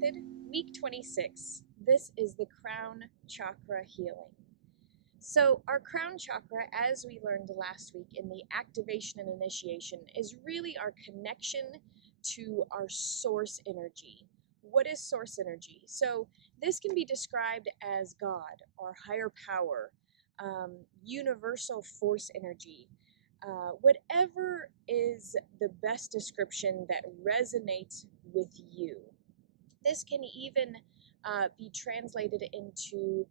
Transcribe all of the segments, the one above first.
Method, week 26. This is the crown chakra healing. So our crown chakra, as we learned last week in the activation and initiation, is really our connection to our source energy. What is source energy? So this can be described as God or higher power, universal force energy, whatever is the best description that resonates with you. This can even be translated into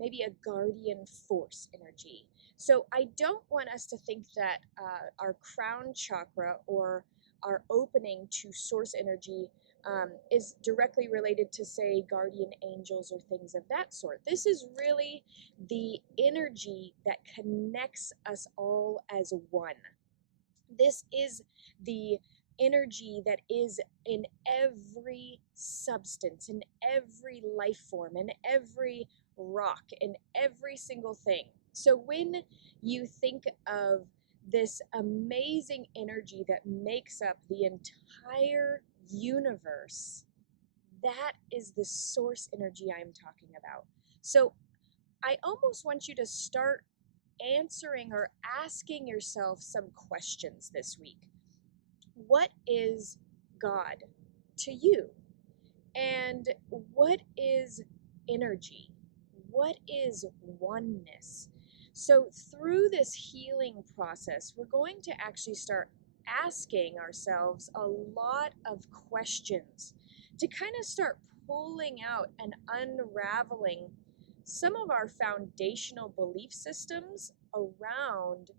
maybe a guardian force energy. So I don't want us to think that our crown chakra or our opening to source energy is directly related to, say, guardian angels or things of that sort. This is really the energy that connects us all as one. This is the energy that is in every substance, in every life form, in every rock, in every single thing. So when you think of this amazing energy that makes up the entire universe, that is the source energy I'm talking about. So I almost want you to start answering or asking yourself some questions this week. What is God to you? And what is energy? What is oneness? So through this healing process, we're going to actually start asking ourselves a lot of questions to kind of start pulling out and unraveling some of our foundational belief systems around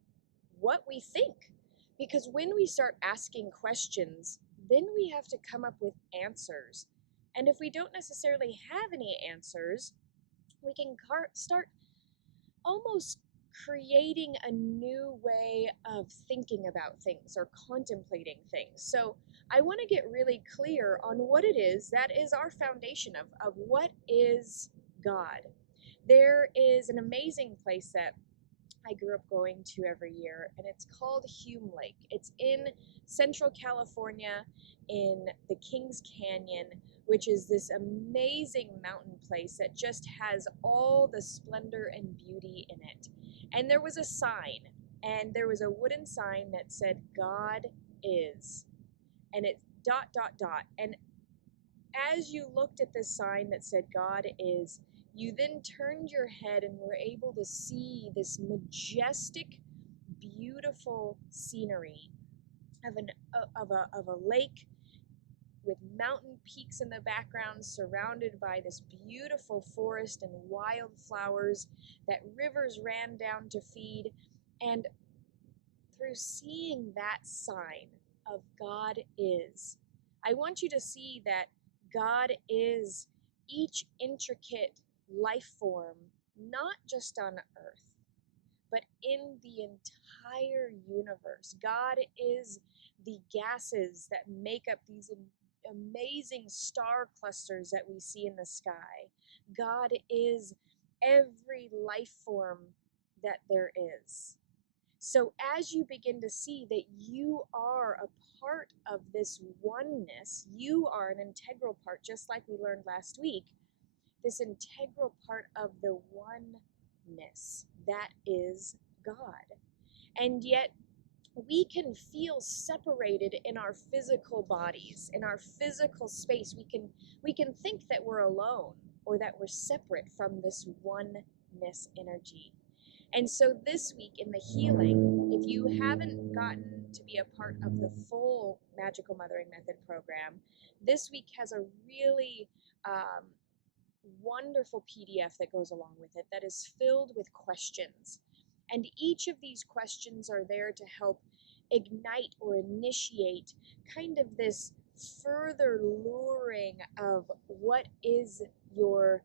what we think. Because when we start asking questions, then we have to come up with answers. And if we don't necessarily have any answers, we can start almost creating a new way of thinking about things or contemplating things. So I want to get really clear on what it is that is our foundation of what is God. There is an amazing place that I grew up going to every year, and it's called Hume Lake. It's in Central California in the Kings Canyon, which is this amazing mountain place that just has all the splendor and beauty in it. And there was a sign, and there was a wooden sign that said, God is, and it's ... And as you looked at this sign that said, God is, you then turned your head and were able to see this majestic, beautiful scenery of a lake with mountain peaks in the background, surrounded by this beautiful forest and wildflowers that rivers ran down to feed. And through seeing that sign of God is, I want you to see that God is each intricate life form, not just on earth, but in the entire universe. God is the gases that make up these amazing star clusters that we see in the sky. God is every life form that there is. So as you begin to see that you are a part of this oneness, you are an integral part, just like we learned last week, this integral part of the oneness that is God. And yet we can feel separated in our physical bodies, in our physical space. We can think that we're alone or that we're separate from this oneness energy. And so this week in the healing, if you haven't gotten to be a part of the full Magical Mothering Method program, this week has a really wonderful PDF that goes along with it that is filled with questions. And each of these questions are there to help ignite or initiate kind of this further luring of what is your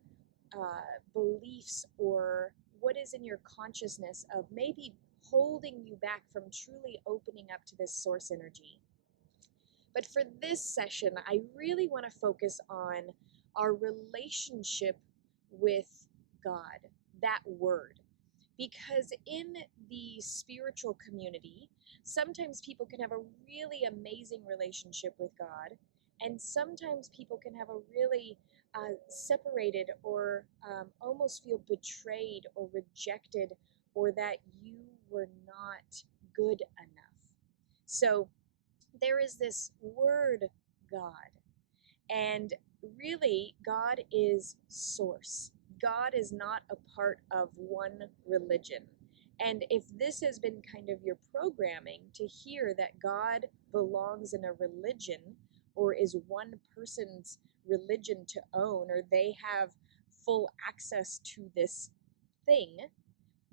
beliefs or what is in your consciousness of maybe holding you back from truly opening up to this source energy. But for this session, I really want to focus on our relationship with God, that word. Because in the spiritual community, sometimes people can have a really amazing relationship with God, And sometimes people can have a really separated or almost feel betrayed or rejected, or that you were not good enough. So there is this word, God. And really, God is source. God is not a part of one religion. And if this has been kind of your programming to hear that God belongs in a religion or is one person's religion to own, or they have full access to this thing,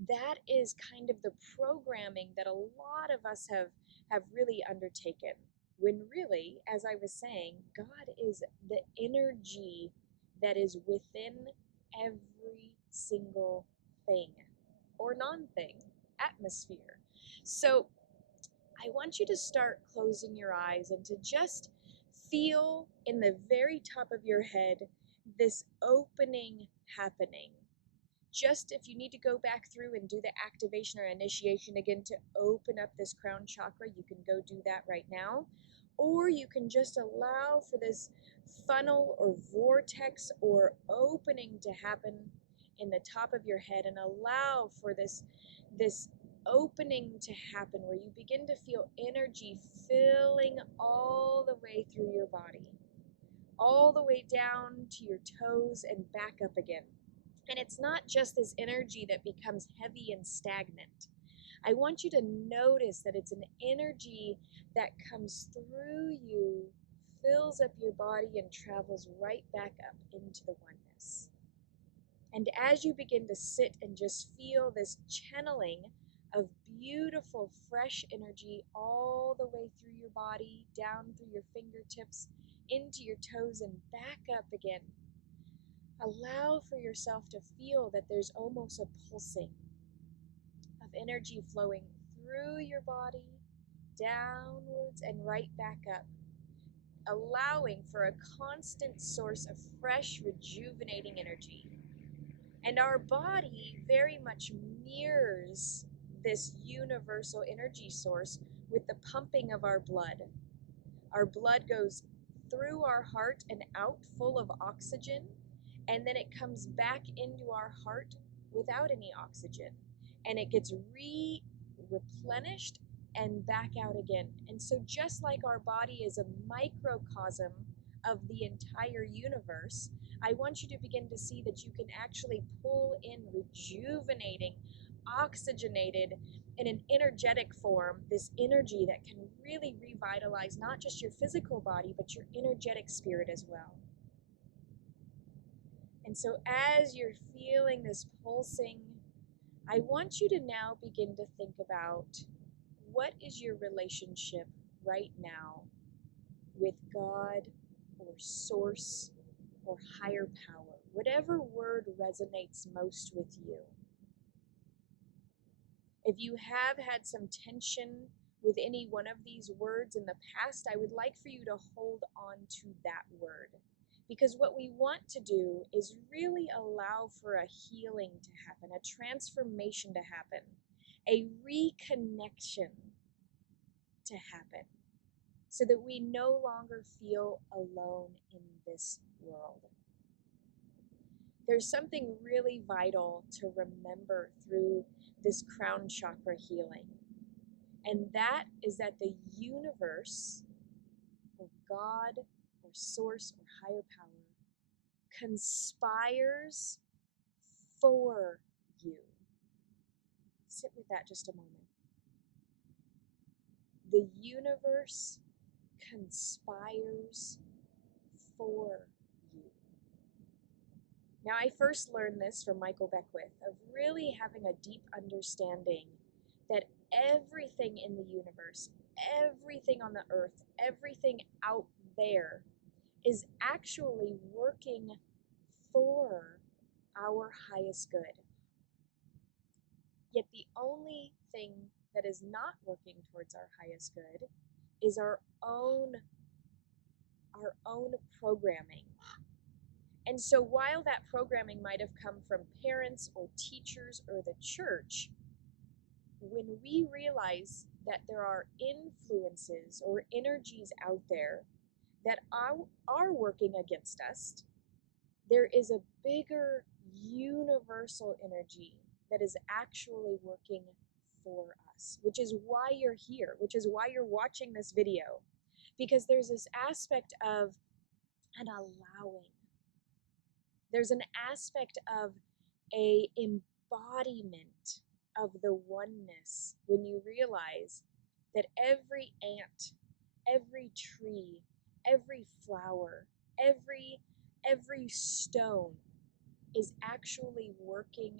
that is kind of the programming that a lot of us have really undertaken. When really, as I was saying, God is the energy that is within every single thing or non-thing, atmosphere. So I want you to start closing your eyes and to just feel in the very top of your head this opening happening. Just if you need to go back through and do the activation or initiation again to open up this crown chakra, you can go do that right now. Or you can just allow for this funnel or vortex or opening to happen in the top of your head, and allow for this opening to happen where you begin to feel energy filling all the way through your body, all the way down to your toes and back up again. And it's not just this energy that becomes heavy and stagnant. I want you to notice that it's an energy that comes through you, fills up your body, and travels right back up into the oneness. And as you begin to sit and just feel this channeling of beautiful, fresh energy all the way through your body, down through your fingertips, into your toes, and back up again, allow for yourself to feel that there's almost a pulsing of energy flowing through your body, downwards, and right back up, allowing for a constant source of fresh, rejuvenating energy. And our body very much mirrors this universal energy source with the pumping of our blood. Our blood goes through our heart and out full of oxygen, and then it comes back into our heart without any oxygen, and it gets replenished and back out again. And so just like our body is a microcosm of the entire universe, I want you to begin to see that you can actually pull in rejuvenating, oxygenated, in an energetic form, this energy that can really revitalize not just your physical body, but your energetic spirit as well. And so as you're feeling this pulsing, I want you to now begin to think about, what is your relationship right now with God or source or higher power, whatever word resonates most with you. If you have had some tension with any one of these words in the past, I would like for you to hold on to that word. Because what we want to do is really allow for a healing to happen, a transformation to happen, a reconnection to happen, so that we no longer feel alone in this world. There's something really vital to remember through this crown chakra healing, and that is that the universe, or God, or source, or higher power, conspires for you. Sit with that just a moment. The universe conspires for you. Now, I first learned this from Michael Beckwith, of really having a deep understanding that everything in the universe, everything on the earth, everything out there is actually working for our highest good. Yet the only thing that is not working towards our highest good is our own programming. And so while that programming might have come from parents or teachers or the church, when we realize that there are influences or energies out there that are working against us, there is a bigger universal energy that is actually working for us, which is why you're here, which is why you're watching this video, because there's this aspect of an allowing. There's an aspect of a embodiment of the oneness when you realize that every ant, every tree, every flower, every stone is actually working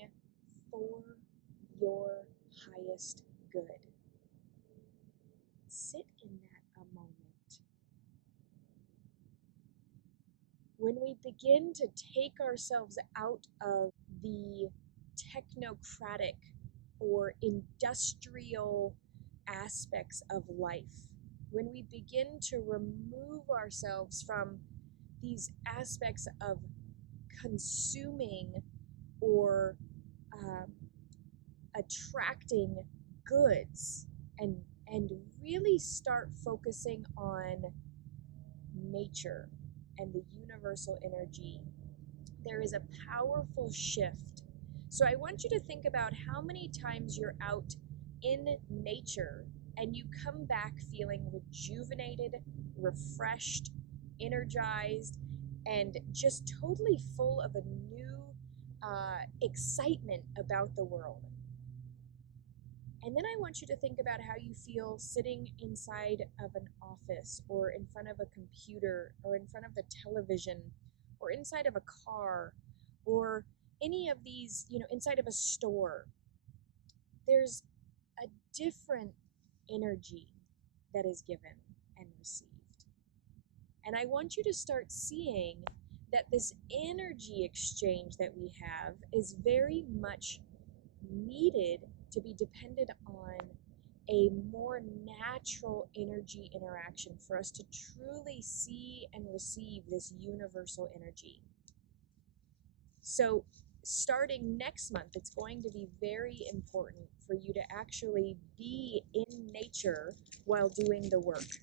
for your highest good. Sit in that a moment. When we begin to take ourselves out of the technocratic or industrial aspects of life, when we begin to remove ourselves from these aspects of consuming or attracting goods and really start focusing on nature and the universal energy, there is a powerful shift. So I want you to think about how many times you're out in nature and you come back feeling rejuvenated, refreshed, energized, and just totally full of a new excitement about the world. And then I want you to think about how you feel sitting inside of an office or in front of a computer or in front of the television or inside of a car or any of these, inside of a store. There's a different energy that is given and received. And I want you to start seeing that this energy exchange that we have is very much needed to be dependent on a more natural energy interaction for us to truly see and receive this universal energy. So starting next month, it's going to be very important for you to actually be in nature while doing the work.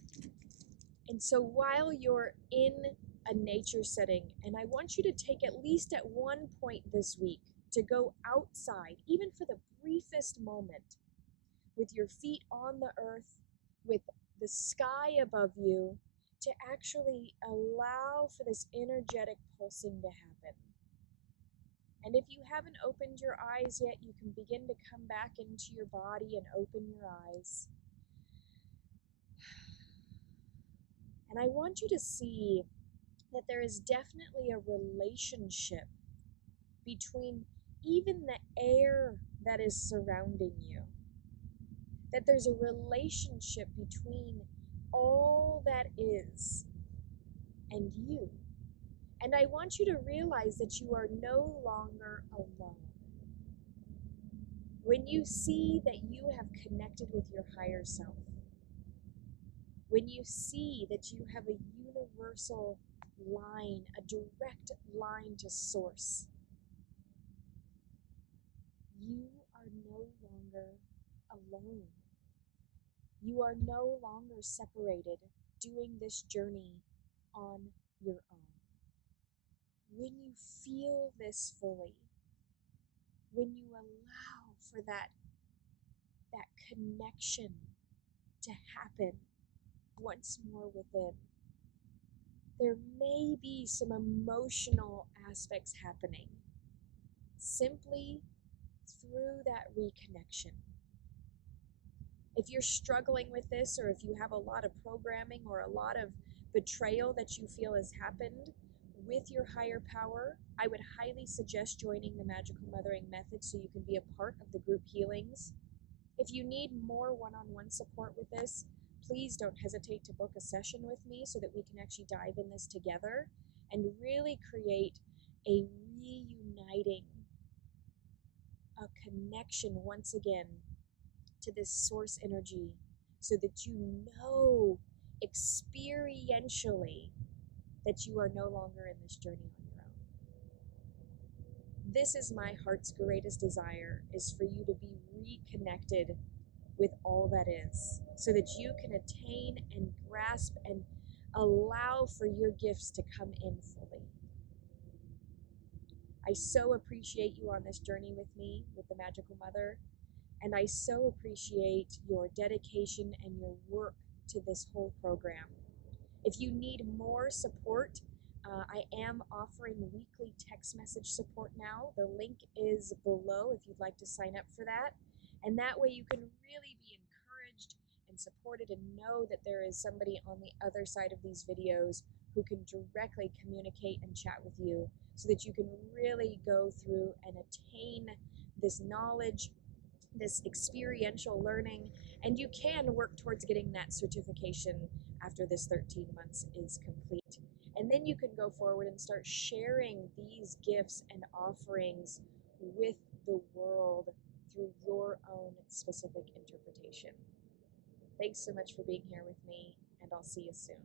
And so while you're in a nature setting, and I want you to take at least at one point this week to go outside, even for the briefest moment, with your feet on the earth, with the sky above you, to actually allow for this energetic pulsing to happen. And if you haven't opened your eyes yet, you can begin to come back into your body and open your eyes. And I want you to see that there is definitely a relationship between even the air that is surrounding you. That there's a relationship between all that is and you. And I want you to realize that you are no longer alone. When you see that you have connected with your higher self, when you see that you have a universal line, a direct line to source, you are no longer alone. You are no longer separated doing this journey on your own. When you feel this fully, when you allow for that connection to happen once more within, there may be some emotional aspects happening simply through that reconnection. If you're struggling with this, or if you have a lot of programming or a lot of betrayal that you feel has happened with your higher power, I would highly suggest joining the Magical Mothering Method so you can be a part of the group healings. If you need more one-on-one support with this, please don't hesitate to book a session with me so that we can actually dive in this together and really create a reuniting, a connection once again to this source energy so that you know experientially that you are no longer in this journey on your own. This is my heart's greatest desire, is for you to be reconnected with all that is, so that you can attain and grasp and Allow for your gifts to come in fully. I so appreciate you on this journey with me, with the Magical Mother, and I so appreciate your dedication and your work to this whole program. If you need more support, I am offering weekly text message support now. The link is below if you'd like to sign up for that. And that way you can really be encouraged and supported and know that there is somebody on the other side of these videos who can directly communicate and chat with you so that you can really go through and attain this knowledge, this experiential learning, and you can work towards getting that certification after this 13 months is complete. And then you can go forward and start sharing these gifts and offerings with the world through your own specific interpretation. Thanks so much for being here with me, and I'll see you soon.